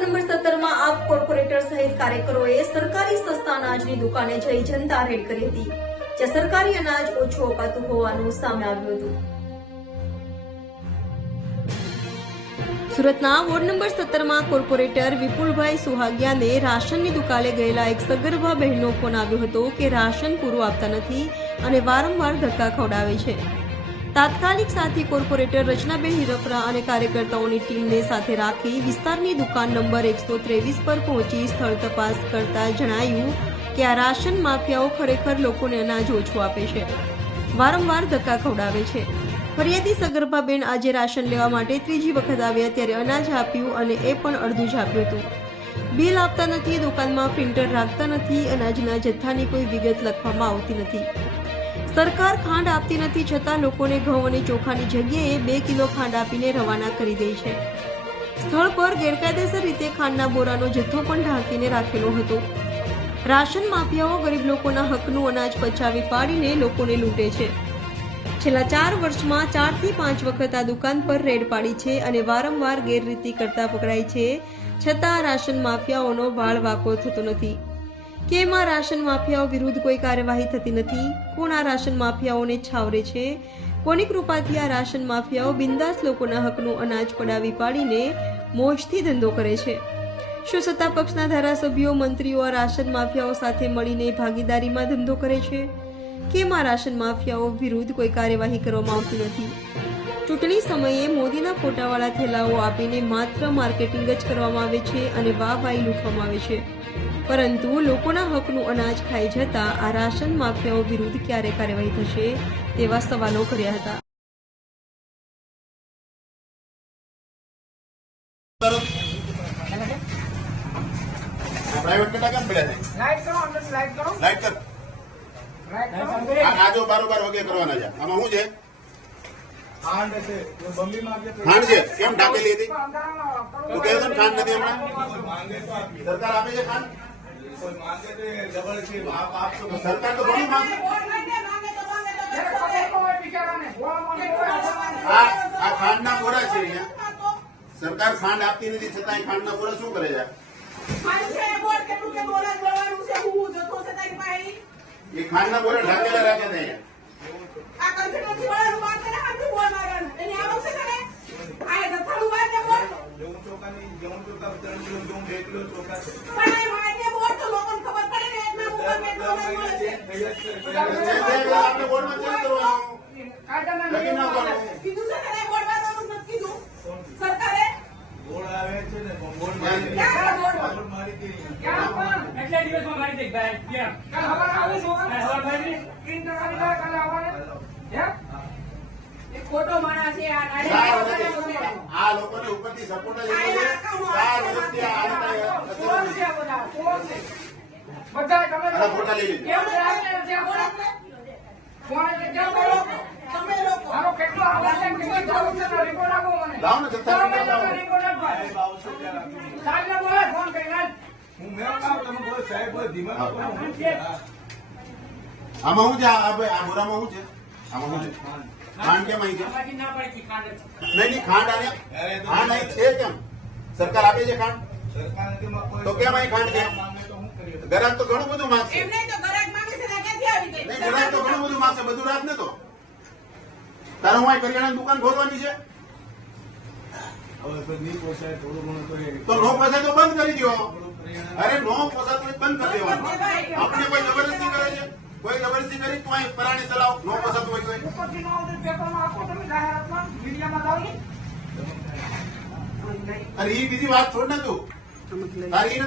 Ward number સત્તરમાં આપ corporator સહિત કાર્યકરોએ સરકારી સસ્તા અનાજની દુકાને જઈ જનતા રેડ કરી હતી, જ્યાં સરકારી અનાજ ઓછું અપાતું હોવાનું સામે આવ્યું હતું. સુરતના વોર્ડ નંબર સત્તરમાં કોર્પોરેટર વિપુલભાઈ સુહાગિયાને રાશનની દુકાને ગયેલા એક સગર્ભા બહેનનો ફોન આવ્યો હતો કે રાશન પૂરું આપતા નથી અને વારંવાર ધક્કા ખવડાવે છે. તાત્કાલિક સાથે કોર્પોરેટર રચનાબેન હિરપરા અને કાર્યકર્તાઓની ટીમને સાથે રાખી વિસ્તારની દુકાન નંબર એકસો ત્રેવીસ પર પહોંચી સ્થળ તપાસ કરતા જણાયું કે આ રાશન માફિયાઓ ખરેખર લોકોને અનાજ ઓછું આપે છે. વારંવાર ધક્કા ખવડાવે છે. ફરિયાદી સગર્ભાબેન આજે રાશન લેવા માટે ત્રીજી વખત આવ્યા ત્યારે અનાજ આપ્યું અને એ પણ અડધું જ આપ્યું હતું. બિલ આપતા નથી, દુકાનમાં પ્રિન્ટર રાખતા નથી, અનાજના જથ્થાની કોઈ વિગત લખવામાં આવતી નથી. સરકાર ખાંડ આપતી નથી છતાં લોકોને ઘઉં અને ચોખાની જગ્યાએ બે કિલો ખાંડ આપીને રવાના કરી દે છે. સ્થળ પર ગેરકાયદેસર રીતે ખાંડના બોરાનો જથ્થો પણ ઢાંકીને રાખેલો હતો. રાશન માફિયાઓ ગરીબ લોકોના હકનું અનાજ પચાવી પાડીને લોકોને લૂંટે છે. છેલ્લા ચાર વર્ષમાં ચારથી પાંચ વખત આ દુકાન પર રેડ પાડી છે અને વારંવાર ગેરરીતિ કરતા પકડાય છે. છતાં રાશન માફિયાઓનો વાળ વાકો થતો નથી. કેમ રાશન માફિયાઓ વિરુદ્ધ કોઈ કાર્યવાહી થતી નથી? આ રાશન માફિયાઓને છાવરે છે? કોની કૃપાથી આ રાશન માફિયાઓ બિંદાસ લોકોના હકનું અનાજ પડાવી પાડીને મોજથી ધંધો કરે છે? શું સત્તા પક્ષના ધારાસભ્યો, મંત્રીઓ આ રાશન માફિયાઓ સાથે મળીને ભાગીદારીમાં ધંધો કરે છે? કેમ રાશન માફિયાઓ વિરુદ્ધ કોઈ કાર્યવાહી કરવામાં આવતી નથી? ચૂંટણી સમયે મોદીના ફોટાવાળા થેલાઓ આપીને માત્ર માર્કેટિંગ જ કરવામાં આવે છે અને વાહ વાહી લૂંટવામાં આવે છે. પરંતુ લોકોના હકનું અનાજ ખાઈ જતા આ રાશન માફિયાઓ વિરુદ્ધ ક્યારે કાર્યવાહી થશે તેવા સવાલો કર્યા હતા. પ્રાઇવેટ કેટલા કેમ પડ્યા છે? લાઈટ કરો અંદર લાઈટ કરો. લાઈટ કર. લાઈટ કરો. આ આજો બારોબાર વગે કરવાના છે. આમાં શું છે? ખાંડ છે. કેમ ઢાંકેલી હતી? તું કહે ખાંડ નથી હમણાં? સરકાર આપે છે ખાંડ? કોઈ માંગે તો એ જબરદસ્તી આપ આપશો તો સરકાર તો ઘણું માંગે જ્યારે પકડતો હોય બિચારાને, ગોળામાં હોય, આ આ ખાંડના બોરા છે અહીંયા સરકાર ખાંડ આપતી નથી છતાં ખાંડના બોરા શું કરે છે એ ખાંડના બોરા ઢાંકેલા રાખે છે અહીંયા ઘઉં ચોખાની ઘઉં ચોખા ત્રણ કિલો ઘઉં બે કિલો ચોખા છે દર મહિને ચેક થઈ જ છે. છે તે આપણે બોર્ડમાં ચેક ખોટો માણસ છે આ લોકોને ઉપરથી સપોર્ટ જ આ છે બધા, તમે ફોટા લઈ લેજો કેમ રાત્રે ત્યાં બોલો? ફોન એટલે કેમ બોલો? હાલો, કેટલો આવે છે, કેટલી જરૂર છે તો રિપોર્ટ આપો મને. લાવો ને જથ્થા ચાલો, મેં રિપોર્ટ આપવા. સાહેબ આવશે ત્યારે આપીશ. સાહેબને બોલાય, હું મેં કામ તમે બોલો સાહેબ બોલો ધીમા બોલો હું છે? આમાં હું છે આ બોરામાં હું છે આમાં હું છે ખાંડ કેમ અહીં છે. નહીં નહીં ખાંડ આવે ખાંડ અહીં છે કેમ સરકાર આપે છે ખાંડ તો કેમ અહીં ખાંડ છે? માંગે તો ઘણું બધું માગશે. ગરાક તો ઘણું બધું માગશે. બધું રાત ને તો. તારે હું અહીં કરિયાણાની દુકાન ખોલવાની છે? તો નહીં પોસાય થોડું ઘણું તો એ તો નો પોસાય તો બંધ કરી દો અરે નો પોસાય તો બંધ કરી દેવાનો. આપણે કોઈ જબરદસ્તી કરે છે? કોઈ જબરદસ્તી કરી તું અહીં પરાણે ચલાવ. નો પોસાતું હોય ને. અરે એ બીજી વાત છોડ ને તું. તારી